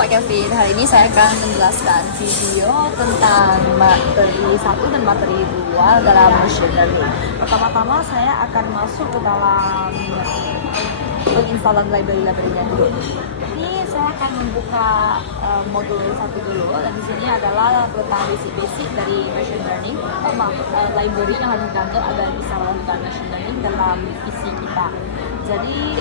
Pak Kevin, hari ini saya akan menjelaskan video tentang materi 1 dan materi 2 dalam machine learning. Pertama-tama saya akan masuk ke dalam penginstalan library-nya dulu. Ini saya akan membuka modul 1 dulu, dan di sini adalah tentang basic dari machine learning. Library yang harus di-download agar bisa melakukan machine learning dalam PC kita. Jadi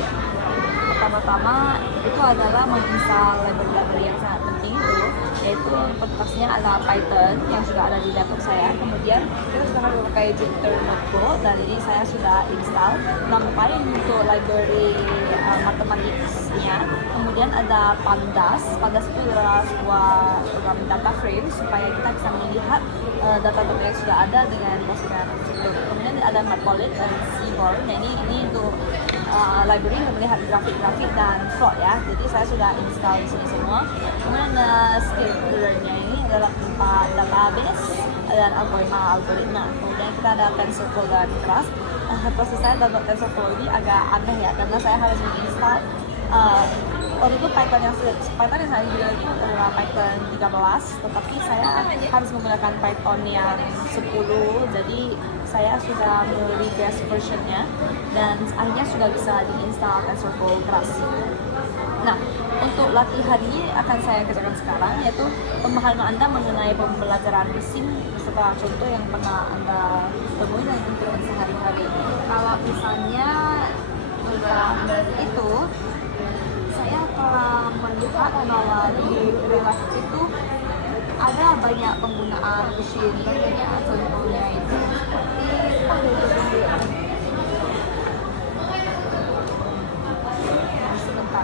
pertama-tama itu adalah menginstal library yang sangat penting dulu, yaitu konteksnya adalah Python yang sudah ada di laptop saya. Kemudian kita sudah harus pakai Jupyter Notebook, dan ini saya sudah install. Nampai untuk library matematiknya. Kemudian ada Pandas. Pandas itu adalah sebuah program data frame supaya kita bisa melihat data-data yang sudah ada dengan postingan tersebut. Kemudian ada Matplotlib dan Seaborn. Nah, ini untuk library untuk melihat grafik-grafik dan plot ya. Jadi saya sudah install di sini semua. Kemudian scheduler-nya ini adalah tempat database dan algoritma. Kemudian kita ada TensorFlow dan Keras. Proses saya download TensorFlow ini agak aneh ya, karena saya harus menginstal waktu itu Python yang saya gunakan itu adalah Python 13, tetapi saya harus menggunakan Python yang 10. Jadi saya sudah me-regress versionnya, dan akhirnya sudah bisa diinstal TensorFlow Keras. Nah, untuk latihan ini akan saya kerjakan sekarang, yaitu pemahaman Anda mengenai pembelajaran mesin beserta contoh yang pernah Anda temui dan gunakan sehari-hari. Kalau misalnya itu saya telah melihat bahwa di relasi itu ada banyak penggunaan mesin learning. Contohnya itu sebentar.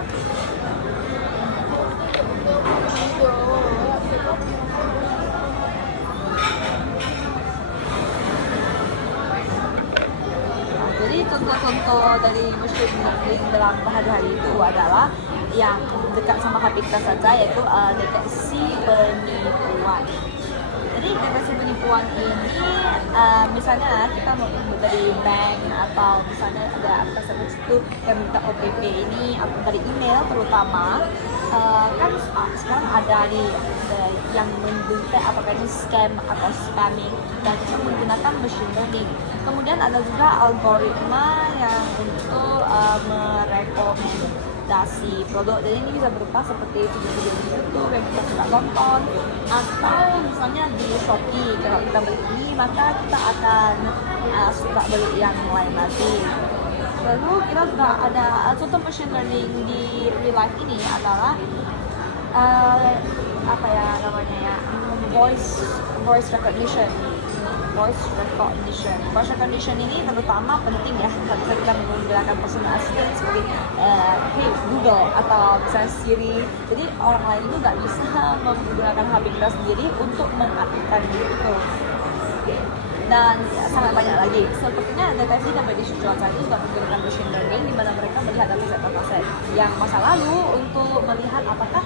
Jadi contoh-contoh dari machine learning dalam hari-hari itu adalah yang dekat sama HP kita saja, yaitu deteksi penipuan. Jadi deteksi penipuan ini misalnya kita mau dari bank, atau misalnya ada aplikasi itu yang minta OTP ini, atau dari email terutama, kan sekarang ada nih yang mendetek apakah ini scam atau spamming, dan itu menggunakan machine learning. Kemudian ada juga algoritma yang untuk merekomendasi produk. Jadi ini bisa berupa seperti video-video di YouTube yang kita suka tonton, atau misalnya di Shopee, kalau kita beli ini maka kita akan suka beli yang lain lagi. Lalu kita juga ada contoh machine learning di real life ini adalah apa ya namanya ya, voice recognition. Voice recognition ini terutama penting ya ketika kita menggunakan personal assistant seperti Hey Google atau misalnya Siri. Jadi orang lain itu nggak bisa menggunakan HP kita sendiri untuk mengaktifkan itu. Dan sangat banyak lagi. Sepertinya deteksi dan prediksi cuaca itu juga menggunakan machine learning, di mana mereka melihat data-data yang masa lalu untuk melihat apakah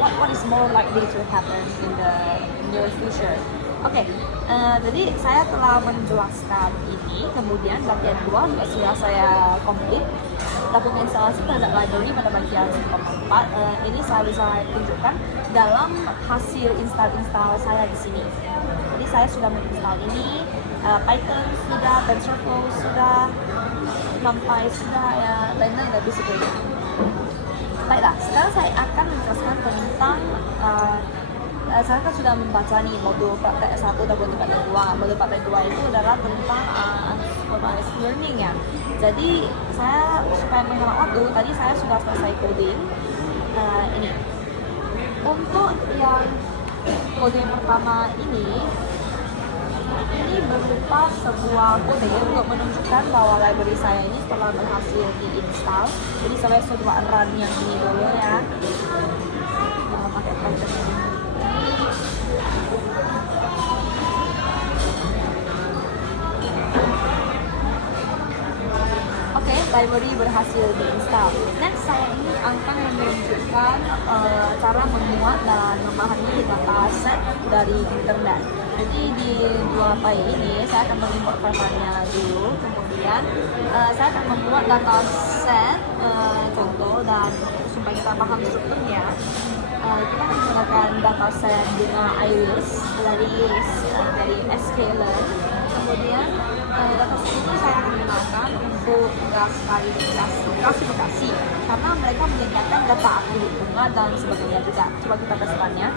what is more likely to happen in the near future. Oke, jadi saya telah menjelaskan ini. Kemudian bagian 2 sudah saya komplit. Lakukan instalasi terhadap library pada bagian 4. Ini saya bisa tunjukkan dalam hasil install saya di sini. Jadi saya sudah menginstal ini, Python sudah, TensorFlow sudah, NumPy sudah, ya lain-lain lebih sebagainya. Baiklah, sekarang saya akan menjelaskan tentang saya kan sudah membaca nih modul praktek 1 dan modul praktek 2. Modul praktek 2 itu adalah tentang supervised learning ya. Jadi saya supaya menghemat waktu, tadi saya sudah selesai coding. Ini untuk yang kode yang pertama ini berupa sebuah kode untuk menunjukkan bahwa library saya ini telah berhasil diinstal. Jadi saya coba run yang ini dulu ya. Pakai Python ini. Oke, library berhasil diinstal. Next, saya ini akan menunjukkan cara memuat dan memahami dataset dari internet. Jadi di dua file ini saya akan mengimport filenya dulu, kemudian saya akan membuat dataset contoh dan supaya kita paham strukturnya, kita menggunakan dataset bunga iris dari sklearn. Kemudian dataset ini saya akan gunakan untuk klasifikasi karena mereka menyediakan data atribut bunga dan sebagainya juga. Coba kita tes runnya.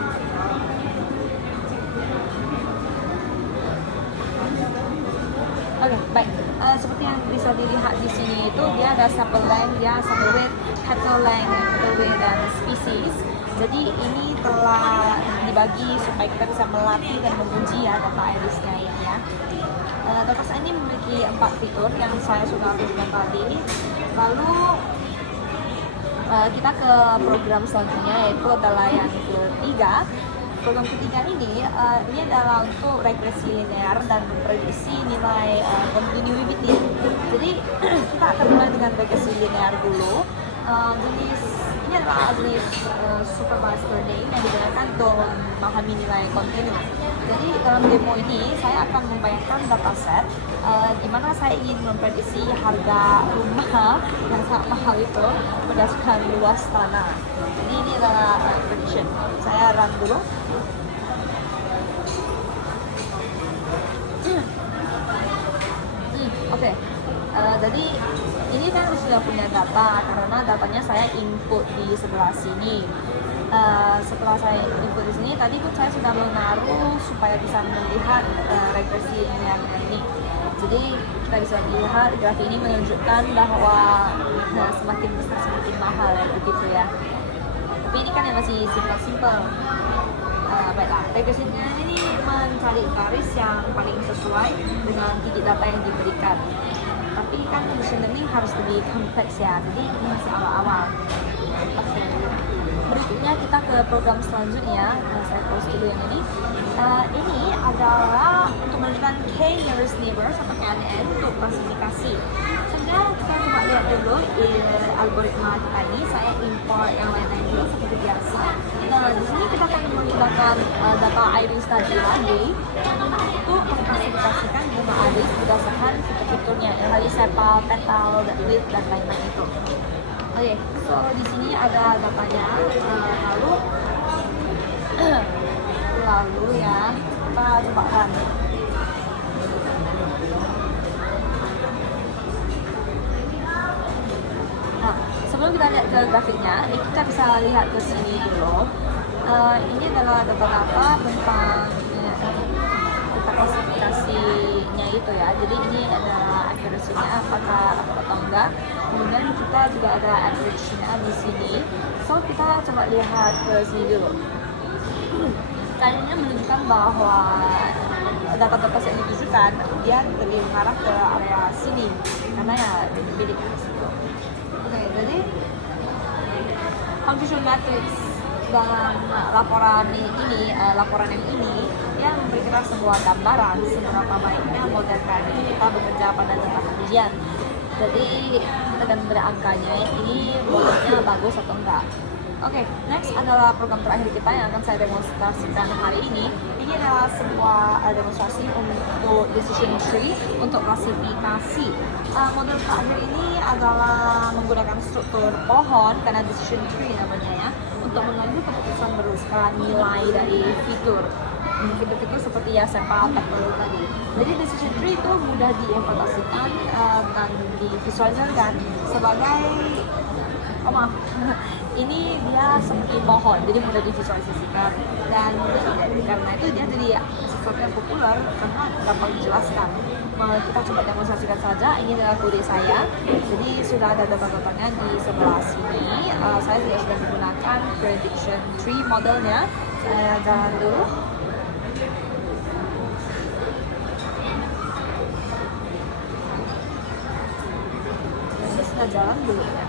Oke, baik. Seperti yang bisa dilihat di sini itu dia ada sample length, dia sample weight, petal length, petal weight, dan species. Jadi ini telah dibagi supaya kita bisa melatih dan menguji ya data irisnya ini ya. Dataset ini memiliki 4 fitur yang saya sudah tunjukkan tadi. Lalu kita ke program selanjutnya, yaitu adalah yang ketiga. Program ketiga ini adalah untuk regresi linear dan memprediksi nilai continuity. Jadi kita akan mulai dengan regresi linear dulu. Ini adalah jenis supervised learning yang digunakan untuk memahami nilai kontinu. Jadi dalam demo ini saya akan membayangkan dataset di mana saya ingin memprediksi harga rumah yang sangat mahal itu berdasarkan luas tanah. Jadi ini adalah prediction. Saya run dulu. Oke. Jadi ini kan sudah punya data karena datanya saya input di sebelah sini. Setelah saya input di sini, tadi pun saya sudah menaruh supaya bisa melihat regresi linear ini. Jadi kita bisa lihat grafik ini menunjukkan bahwa semakin besar semakin mahal ya, begitu ya. Tapi ini kan yang masih simple. Baiklah, regresi linear ini mencari garis yang paling sesuai dengan titik data yang diberikan. Tapi kan machine learning harus lebih kompleks ya, jadi ini masih awal-awal. Oke. Berikutnya kita ke program selanjutnya. Saya close dulu yang ini. Ini adalah untuk menentukan k nearest neighbors atau KNN untuk klasifikasi. Sehingga kita coba lihat dulu algoritma kita ini. Saya import yang lain-lain dulu seperti biasa. Nah, di sini kita akan menggunakan data iris tadi lagi untuk mengklasifikasikan bunga iris berdasarkan fitur-fiturnya. Yang tadi sepal, petal, width, dan lain-lain itu. Oke, so di sini ada datanya. Lalu ya kita coba run. Nah, sebelum kita lihat ke grafiknya, kita bisa lihat ke sini dulu. Ini adalah data-data tentang klasifikasinya itu ya. Jadi ini adalah accuracy-nya apakah atau enggak. Kemudian kita juga ada average-nya di sini. So kita coba lihat ke sini dulu. Kayaknya menunjukkan bahwa data-data yang ditujukan dia lebih mengarah ke area sini karena ya milik di situ. Oke, jadi confusion matrix dalam laporan yang ini yang memberi kita sebuah gambaran seberapa baiknya model KNN kita bekerja pada data kajian. Jadi kita akan beri angkanya ini modelnya bagus atau enggak. Oke, next adalah program terakhir kita yang akan saya demonstrasikan hari ini. Ini adalah sebuah demonstrasi untuk decision tree untuk klasifikasi. Model terakhir ini adalah menggunakan struktur pohon karena decision tree namanya ya, untuk mengambil keputusan berdasarkan nilai dari fitur. Fitur-fitur seperti ya sepal, petal tadi. Jadi decision tree itu mudah diimplementasikan dan divisualisasikan sebagai ini dia seperti pohon, jadi mudah divisualisasikan dan karena itu dia jadi sesuatu yang populer karena gampang dijelaskan. Kita coba demonstrasikan saja. Ini adalah kode saya, jadi sudah ada data-datanya di sebelah sini. Saya juga sudah menggunakan prediction tree modelnya. Saya jalan dulu. Ini sudah jalan dulu ya.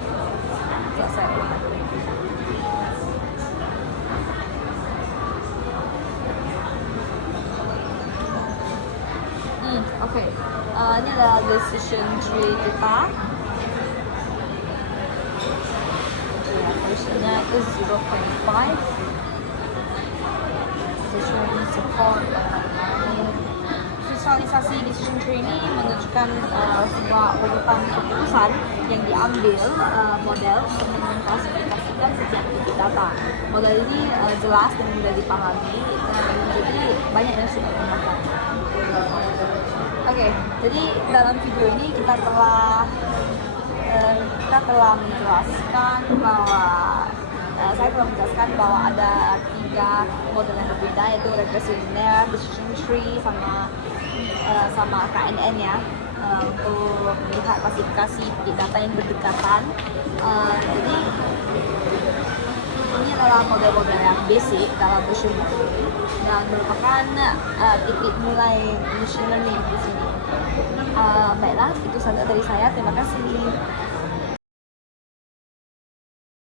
Selesai. Oke, ini adalah decision tree kita. Ya, versionnya itu 0.5. Decision support. Visualisasi decision tree ini menunjukkan sebuah urutan keputusan yang diambil model untuk mengklasifikasikan setiap big data. Model ini jelas dan mudah dipahami, jadi banyak yang suka menggunakan. Oke, jadi dalam video ini kita telah menjelaskan bahwa saya telah menjelaskan bahwa ada 3 model yang berbeda, yaitu regresi linear, decision tree, sama KNN ya, untuk melihat klasifikasi big data yang berdekatan. Jadi ini adalah model-model yang basic dalam machine learning dan merupakan titik mulai machine learning di sini. Baiklah, itu saja dari saya. Terima kasih.